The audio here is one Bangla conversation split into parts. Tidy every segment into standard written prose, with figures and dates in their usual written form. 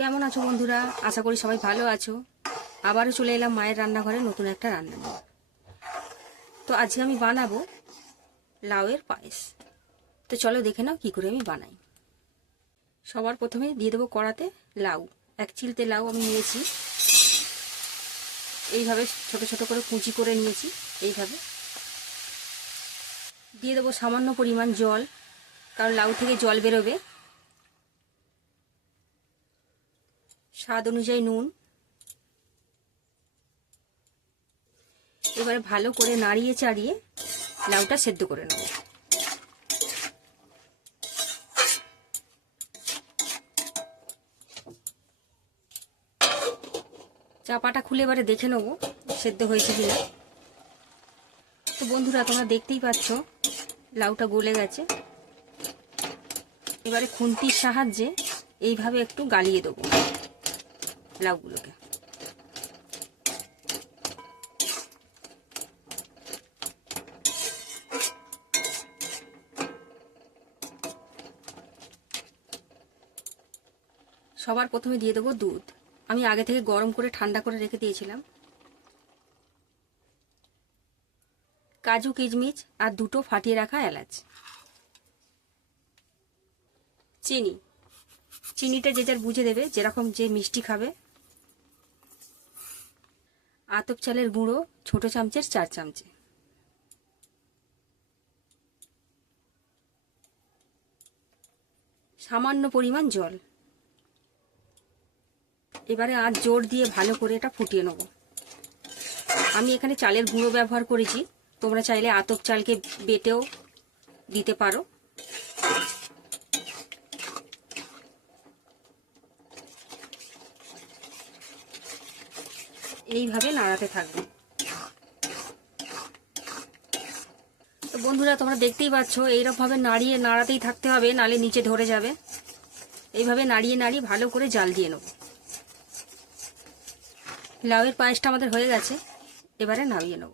কেমন আছো বন্ধুরা? আশা করি সবাই ভালো আছো। আবারও চলে এলাম মায়ের রান্নাঘরে নতুন একটা রান্না নিয়ে। তো আজকে আমি বানাবো লাউয়ের পায়েস। তো চলো দেখে নাও কী করে আমি বানাই। সবার প্রথমে দিয়ে দেবো কড়াতে লাউ। এক চিলতে লাউ আমি নিয়েছি, এইভাবে ছোট ছোট করে কুচি করে নিয়েছি। এইভাবে দিয়ে দেবো সামান্য পরিমাণ জল, কারণ লাউ থেকে জল বেরোবে। স্বাদ অনুযায়ী নুন। এবারে ভালো করে নাড়িয়ে চাড়িয়ে লাউটা সেদ্ধ করে নেব। চাপাটা খুলে এবারে দেখে নেবো সেদ্ধ হয়েছে কিনা। তো বন্ধুরা, তোমরা দেখতেই পাচ্ছ লাউটা গলে গেছে। এবারে খুন্তির সাহায্যে এইভাবে একটু গালিয়ে দেবো লাউগুলোকে। সবার প্রথমে দিয়ে দেবো দুধ। আমি আগে থেকে গরম করে ঠান্ডা করে রেখে দিয়েছিলাম। কাজু কিশমিশ আর দুটো ফাটিয়ে রাখা এলাচ। চিনি, চিনিটা যে যার বুঝে দেবে, যেরকম যে মিষ্টি খাবে। আতপ চালের গুঁড়ো ছোট চামচের 4 চামচে। সামান্য পরিমাণ জল। এবারে আর জোর দিয়ে ভালো করে এটা ফুটিয়ে নেব। আমি এখানে চালের গুঁড়ো ব্যবহার করেছি, তোমরা চাইলে আতপ চালকে বেটেও দিতে পারো। এইভাবে নাড়াতে থাকবে। তো বন্ধুরা, তোমরা দেখতেই পাচ্ছ এইরকমভাবে নাড়াতেই থাকতে হবে, নালে নিচে ধরে যাবে। এইভাবে নাড়িয়ে নাড়িয়ে ভালো করে জাল দিয়ে নেব। লাউয়ের পায়েসটা আমাদের হয়ে গেছে, এবারে নামিয়ে নেব।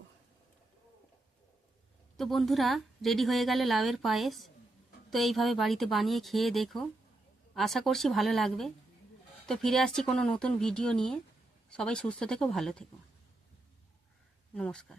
তো বন্ধুরা, রেডি হয়ে গেল লাউয়ের পায়েস। তো এইভাবে বাড়িতে বানিয়ে খেয়ে দেখো, আশা করছি ভালো লাগবে। তো ফিরে আসছি কোনো নতুন ভিডিও নিয়ে। সবাই সুস্থ থেকো, ভালো থেকো। নমস্কার।